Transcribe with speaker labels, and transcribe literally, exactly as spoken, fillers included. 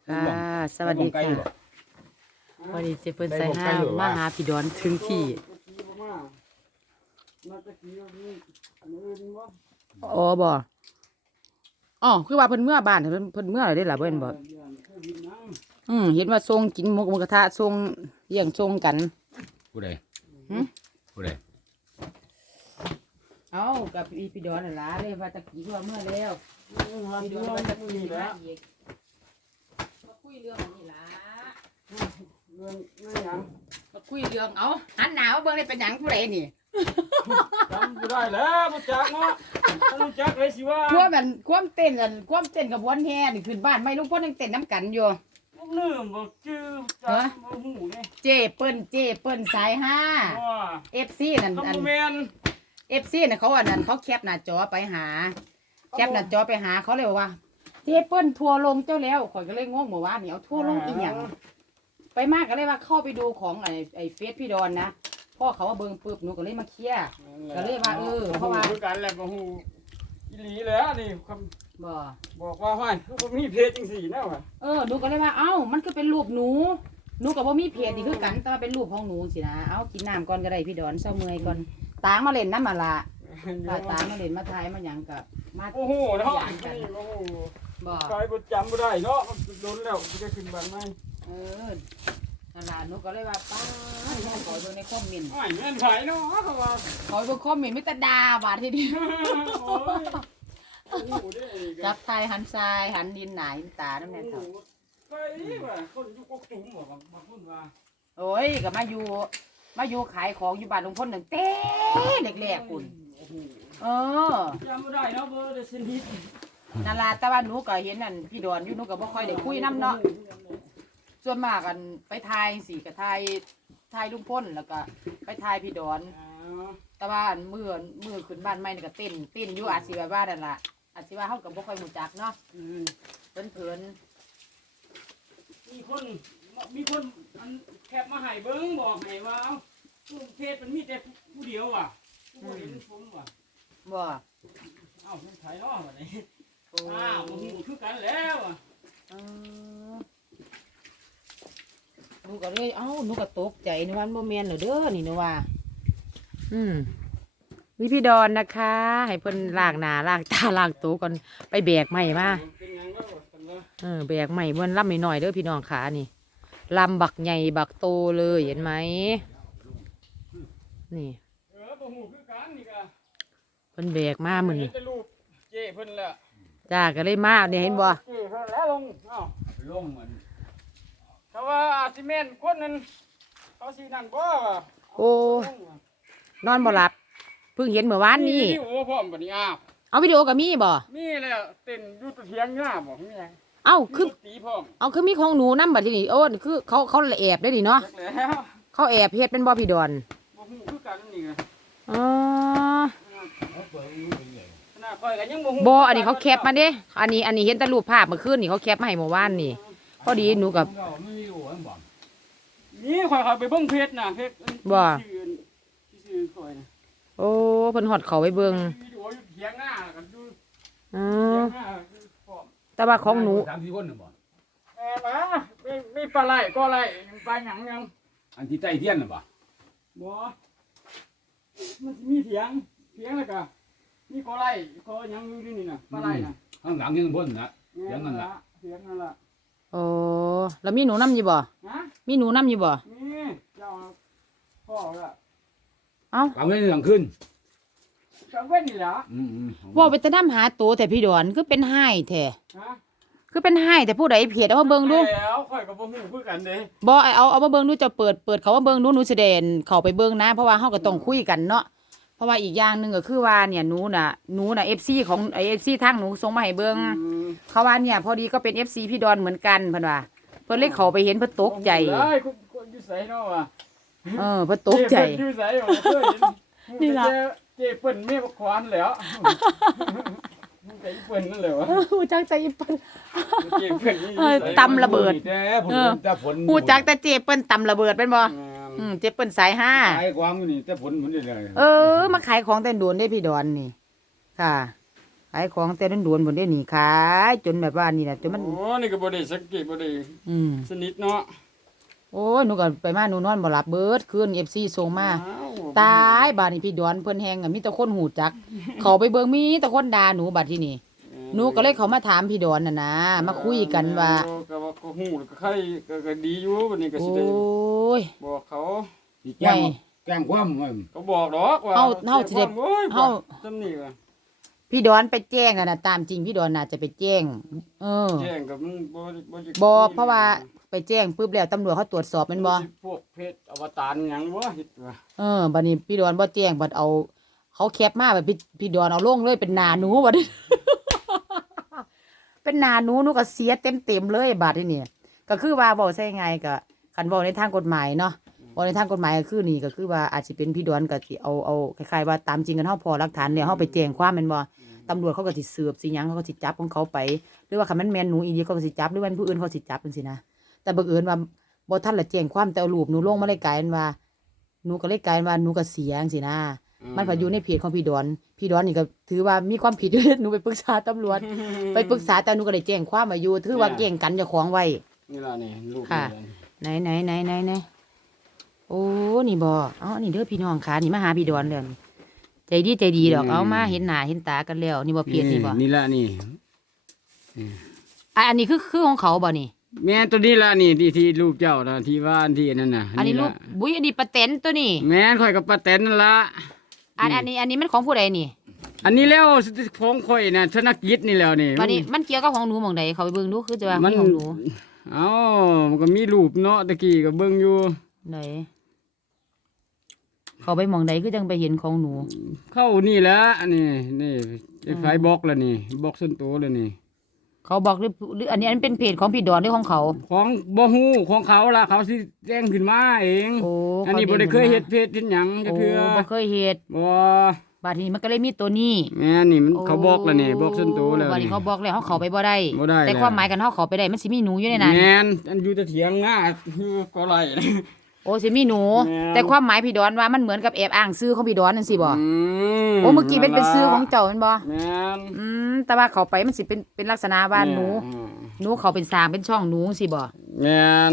Speaker 1: ค่ะสวัสดีค่ะวันนี้เจเปิ้นใส่ห้ามาหาพี่ดอนถึงที่อ๋อบ่อ๋อคือว่าเพิ่นเมื่อบ้านเพิ่นเพิ่นเมื่ออะไรได้ล่ะเพิ่นบ่อืมเห็นว่าส่งกินหมูกหมูกระทะส่งเลี้ยงส่งกัน
Speaker 2: ผู้ใด
Speaker 1: หึ
Speaker 2: ผู้ใด
Speaker 1: เอ้ากับพี่พี่ดอนน่ะล่ะเลยว่าตะกี้ว่าเมื่อแล้วพี่ดอนว่าตะกี้มาอีกมาคุยเรื่องนี้ล่ะ
Speaker 3: เรื่องนั่นหยัง
Speaker 1: มาคุยเรื่องเอาหันหน้ามาเบิ่งได้เป็นหยังผู้ใดนี่
Speaker 3: จำบ่ได้แล้วบ่จักเนาะถ้ารู้จักเลยสิว่า
Speaker 1: ความมันความเต้นกันความเต้นกับวนแห่นี่ขึ้นบ้านไม่ลุงพ่นยังเต้นน้ำกันอยู่
Speaker 3: บ่ลืมบ่จื้อจักบ่ฮู้นี่
Speaker 1: เจเปิ้นเจเปิ้นสายห้า เอฟ ซี นั่นอัน
Speaker 3: แม่น
Speaker 1: เอฟ ซี น่ะเขาอันนั้นเขาแคปหน้าจอไปหาแคปหน้าจอไปหาเขาเลยว่าเจเปิ้นทัวลงเจ้าแล้วข่อยก็เลยงงเมื่อวานนี่เอาทัวลงอีหยังไปมากก็เลยว่าเข้าไปดูของไอ้ไอ้เฟซพี่ดอนนะพ่อเขาว่าเบิ่งปึ๊บหนูก็เลยมาเคลียร์ก็เลยว่าเออเพราะว่า
Speaker 3: คือกันแหละบ่ฮู้อีหลีแล้วนี่คำ
Speaker 1: บ่
Speaker 3: บอกว่าห้อยบ่มีเพจจังซี่แนวอ่ะ
Speaker 1: เออหนูก็เลยว่าเอ้ามันคือเป็นรูปหนูหนูก็บ่มีเพจนี่คือกันแต่ว่าเป็นรูปของหนูสินะเอากินน้ำก่อนก็ได้พี่ดอนเศร้าเมื่อยก่อนตางมาเล่นน้ำมาละถ้าตางมาเล่นมาทายมาหยังกับมา
Speaker 3: โอ้โหเนาะนี่โอ้โห
Speaker 1: บ่
Speaker 3: ใครบ่จำบ่ได้เนาะโดนแล้วสิได้ขึ้นบ้านใหม่
Speaker 1: เออนั่นล่ะหนูก็เลยว่าป้าขอดูในคอมเมนต์
Speaker 3: อ้ายเงินไผเนาะเขาว่า
Speaker 1: ขอดูคอมเมนต์มิตรดาบาดทีเดียว
Speaker 3: โอ้ยโอ้โหเด้
Speaker 1: จับทายหันทรายหันดินหนาหินตาน้ำแน่นเถอะ
Speaker 3: ไปว่าคนอยู่กกจุ๋มบ่บางบางคนว่า
Speaker 1: โอ้ยก็มาอยู่มาอยู่ขายของอยู่บ้านลุงพลหนึ่งเต้แรกๆคุณเออ
Speaker 3: จำไม่ได้เนาะเบอร์เดซินดิ
Speaker 1: นั่นล่ะแต่ว่าหนูก็เห็นนั่นพี่ดอนอยู่หนูก็บ่ค่อยได้คุยน้ำเนาะส่วนมากกันไปทายสิก็ทายทายลุงพลแล้วก็ไปทายพี่ดอนแต่ว่ามือมือขึ้นบ้านใหม่นี่ก็เต้นเต้นอยู่อาจสิแบบว่านั่นล่ะอาจสิว่าเฮาก็บ่ค่อยรู้จักเนาะเพิ่น
Speaker 3: ๆมีคนมีคนอันแคปมาให้เบิ่งบอกให้ว่าเอ้าเพจมันมีแต่ผู้เดียวอ่ะผู้เห็นผมว่ะ
Speaker 1: บ่
Speaker 3: เอ้ามันไผเนาะบัดนี้อ้าวบ่ฮู้คือกันแล้วอ่ะ
Speaker 1: หนูก็เลยเอ้าหนูก็ตกใจนี่ว่าบ่แม่นเหรอเด้อนี่หนูว่าอืมวิพี่ดอนนะคะให้เพิ่นล้างหน้าล้างตาล้างตัวก่อนไปแบกไม้มาเออแบกไม้เบิ่นลำหน่อยๆเด้อพี่น้องขานี่ลำบักใหญ่บักโตเลยเห็นไหมนี่
Speaker 3: เออบ่ฮู้คือกันนี่ก็
Speaker 1: เพิ่นแบกมามื้อนี้
Speaker 3: เห็นแต่รูปเจ้เพิ่นแล้ว
Speaker 1: จ้าก็เลยมาเนี่ยเห็นบ่
Speaker 3: เจ้เพิ่นแล้วลงเอ้า
Speaker 2: ลงมัน
Speaker 3: เขาว่าอาซิเมนคนนั้นเขาสินั่นบ่
Speaker 1: โอ้นอนบ่หลับเพิ่งเห็นเมื่อวานนี้
Speaker 3: มีโอ้พร้อมบัดนี้อ้าว
Speaker 1: เอาวิดีโอก็มีบ่
Speaker 3: มีแล้วเต้นอยู่ตะเถียงหน้าบ่มีหยัง
Speaker 1: เอ้าคือ
Speaker 3: ตีพร้อม
Speaker 1: เอาคือมีของหนูนำบัดทีนี้โอ้คือเขาเขาแอบได้ดิเนาะ
Speaker 3: แล้ว
Speaker 1: เขาแอบเฮ็ดเป็นบ่พี่ดอน
Speaker 3: บ่ฮู้คือกันนี่ไง
Speaker 1: อ๋อ
Speaker 3: น่าค่อยก็ยังบ่ฮู้
Speaker 1: บ่อันนี้เขาแคปมาเด้อันนี้อันนี้เห็นแต่รูปภาพเมื่อคืนนี่เขาแคปมาให้เมื่อวานนี่พอดีหนูกับ
Speaker 3: นี่ค่อยๆไปเบิ่งเพจน่ะเพจ
Speaker 1: บ่
Speaker 3: ชื่อชื่อค่อยน่ะ
Speaker 1: โอ้เพิ่นฮอดเขาไปเบิ่ง
Speaker 3: วิดีโออยู่เถียงหน้ากันอยู่
Speaker 1: อ๋อแต่ว่าของหนู
Speaker 2: สามสี่คนน่ะบ่
Speaker 3: แม่มามีมีปลาไหลก็ไหลปลาหยังยัง
Speaker 2: อันที่ใต้เทียนน่ะบ่
Speaker 3: บ่มันมีเถียงเถียงแล้วก็มีก็ไหลก็ยังอยู่นี่น่ะปลาไหลน่ะ
Speaker 2: ข้างหลังยังบนน่ะเถียงนั่นล่ะ
Speaker 3: เถียงนั่นล่ะ
Speaker 1: โอ้แล้วมีหนูนำอยู่บ่
Speaker 3: ฮะ
Speaker 1: มีหนูนำอยู่บ่
Speaker 3: มีเจ้าพ่อละ
Speaker 1: เอ้า
Speaker 2: เอาไว้หลังขึ้น
Speaker 3: จังเว้นนี่ล่ะ
Speaker 2: อืม
Speaker 1: ๆว่าไปแต่นำหาตัวแต่พี่ดอนคือเป็นไห้แท้
Speaker 3: ฮะ
Speaker 1: คือเป็นไห้แต่ผู้ใดเพจเอามาเบิ่งดู
Speaker 3: แล้วข่อยก็บ่ฮู้คือกันเด้
Speaker 1: บ่เอาเอามาเบิ่งดูจะเปิดเปิดเขามาเบิ่งดูหนูสิได้เข้าไปเบิ่งนะเพราะว่าเฮาก็ต้องคุยกันเนาะเพราะว่าอีกอย่างนึงก็คือว่าเนี่ยหนูน่ะหนูน่ะ เอฟ ซี ของไอ้ เอฟ ซี ทางหนูส่งมาให้เบิ่งเขาว่าเนี่ยพอดีก็เป็น เอฟ ซี พี่ดอนเหมือนกันเพิ่นว่าเพิ่นเลยเข้าไปเห็นเพิ่นตกใจ
Speaker 3: ได้คุณอยู่ไสเนาะว่ะ
Speaker 1: เออเพิ่นตกใจ
Speaker 3: อยู่ไสบ่เคยเห็นนี่ล่ะเจ้เปิ้นมีบักขวานแล้วใจเปิ้นนั่นแหละวะ
Speaker 1: ฮู้จักใจเปิ้น
Speaker 3: เจ้เปิ้นนี่
Speaker 1: ตำระเบิด
Speaker 2: เออ
Speaker 1: ฮู้จักแต่เจ้เปิ้นตำระเบิดเป็นบ่อืมเจ้เปิ้นสายห้า
Speaker 2: ขายความนี่แต่ผลมันได้เลย
Speaker 1: เออมาขายของแต่โดนได้พี่ดอนนี่ค่ะขายของแต่ด่วนๆบนได้หนีขายจนแบบว่านี่แหละจนมัน
Speaker 3: โอ้นี่ก็บ่ได้สังเกตบ่ได้
Speaker 1: อืม
Speaker 3: สนิทเนาะ
Speaker 1: โอ้ยหนูก็ไปมาหนูนอนบ่หลับเบิดคืน เอฟ ซี ส่งมา
Speaker 3: อ้าว
Speaker 1: ตายบาดนี้พี่ดอนเพิ่นแฮงอ่ะมีแต่คนหูจัก เขาไปเบิ่งมีแต่คนด่าหนูบัดที่นี่หนูก็เลยเขามาถามพี่ดอนน่ะนะมาคุยกันว่า
Speaker 3: เออก็ว่าก็ฮู้ก็ใครก็ก็ดีอยู่บัดนี้ก็
Speaker 1: โอ
Speaker 3: สิได้
Speaker 1: ้ย
Speaker 3: บอกเขา
Speaker 2: สิแกล้งแกล้งความมัน
Speaker 3: เขาบอกดอกว่า
Speaker 1: เฮาเฮาสิได้
Speaker 3: โอ้ย
Speaker 1: เฮา
Speaker 3: จำนี่ว่า
Speaker 1: พี่ดอนไปแจ้งอ่ะนะตามจริงพี่ดอนน่าจะไปแจ้ง เออ
Speaker 3: แจ้งกับมึงบ่บ่จะ
Speaker 1: บ่เพราะว่าไปแจ้งปุ๊บแล้วตำรวจเขาตรวจสอบแม่นบ่
Speaker 3: พวกเพจอวตารหยังวะเฮ็ดว่า
Speaker 1: เออบัดนี้พี่ดอนบ่แจ้งบัดเอา เขาแคปมาแบบพี่พี่ดอนเอาลงเลยเป็นหน้าหนูบัดนี้ เป็นหน้าหนูหนูก็เสียเต็มๆเลยบัดนี้ก็คือว่าเว้าใช่ไงก็คันเว้าในทางกฎหมายเนาะเว้าในทางกฎหมายก็คือนี่ก็คือว่าอาจสิเป็นพี่ดอนก็สิเอาเอาคล้ายๆว่าตามจริงกันเฮาพอหลักฐานแล้วเฮาไปแจ้งความแม่นบ่ตำรวจเขาก็สิสืบสิหยังเขาก็สิจับของเขาไป หรือว่าคันมันแม่นหนูอีหลีเขาก็สิจับหรือว่าผู้อื่นเขาสิจับจังซี่นะแต่บังเอิญว่าบ่ทันละแจ้งความแต่เอารูปหนูลงมาเลยกลายเป็นว่าหนูก็เลยกลายเป็นว่าหนูก็เสียจังซี่นะ มันก็อยู่ในเพจของพี่ดอน พี่ดอนนี่ก็ถือว่ามีความผิด หนูไปปรึกษาตำรวจ ไปปรึกษาแต่หนูก็ได้แจ้งความมาอยู่ถือว่าแย่งกันเจ้าของไว้
Speaker 3: นี่ล่ะนี่ลูก
Speaker 1: ค่ะ ไหนไหนไหนไหนไหนโอ้นี่บ่อ๋อนี่เด้อพี่น้องค่ะนี่มาหาพี่ดอนเด้อใจดีใจดีดอกเอามาเห็นหน้าเห็นตากันแล้วนี่บ่เพจนี่บ่
Speaker 3: นี่ล่ะนี่
Speaker 1: อ่ะอันนี้คือคือของเขาบ่นี่
Speaker 3: แม่ตัวนี้ล่ะนี่ที่ที่รูปเจ้านะที่ว่าอันที่นั่นน่ะ
Speaker 1: อันนี้รูป
Speaker 3: ล่ะ
Speaker 1: บุ้ยอันนี้ปะเต็นตัวนี้
Speaker 3: แม่นข่อยกับป้าแตนนั่นล่ะ
Speaker 1: อันอันนี้อันนี้มันของผู้ใดนี่
Speaker 3: อันนี้แล้วของข่อยน่ะธนกิจนี่แล้วนี่
Speaker 1: บัดนี้มันเกี่ยวกับของหนูหม่องใดเขาไปเบิ่งดูคือจะว่า
Speaker 3: มั
Speaker 1: มีของหนู
Speaker 3: เอ้ามันก็มีรูปเนาะตะกี้ก็เบิ่งอยู่
Speaker 1: ไหนเขาไปหม่องใดคือจังไปเห็นของหนู
Speaker 3: เข้านี่แหละนี่นี่ไอ้ไฟบล็อกแล้วนี่บล็อกส่วนตัวแล้วนี่
Speaker 1: เขาบอกหรือหรืออันนี้อันเป็นเพจของพี่ดอนหรือของเขา
Speaker 3: ของบ่ฮู้ของเขาล่ะเขาสิแจ้งขึ้นมาเอง
Speaker 1: โอ้
Speaker 3: อันนี้บ่ได้เคยเฮ็ดเพจเฮ็ดหยังจัก
Speaker 1: โอ้
Speaker 3: เทื่อ
Speaker 1: บ่เคยเฮ็ด
Speaker 3: บ่
Speaker 1: บาดนี้มันก็เลยมีตัวนี้
Speaker 3: แม่นี่มัน
Speaker 1: โ
Speaker 3: เขาบอกแล้วนี่บอกส่วนตัวแล้ว
Speaker 1: บาดนี้
Speaker 3: นี่
Speaker 1: เขาบอกแล้วเขาเข้าไปบ่ได้
Speaker 3: บ่ได้
Speaker 1: แต่
Speaker 3: แล้ว
Speaker 1: ความหมายกันเขาเข้าไปได้มันสิมีหนูอยู่ในนั้น
Speaker 3: แม่นอันอยู่แต่เถียงหน้าอยู่ก็ไร
Speaker 1: โอ้สิมีหนู
Speaker 3: แม่น
Speaker 1: แต่ความหมายพี่ดอนว่ามันเหมือนกับแอบอ้างซื้อของพี่ดอนนั่นสิบ่
Speaker 3: อืม
Speaker 1: โอ้เมื่อกี้เป็นเป็นซื้อของเจ้าแม่นบ่
Speaker 3: แม่น
Speaker 1: อืมแต่ว่าเข้าไปมันสิเป็นเป็นลักษณะว่าหนู
Speaker 3: อืม
Speaker 1: หนูเขาเป็นสร้างเป็นช่องหนูสิบ่
Speaker 3: แม่น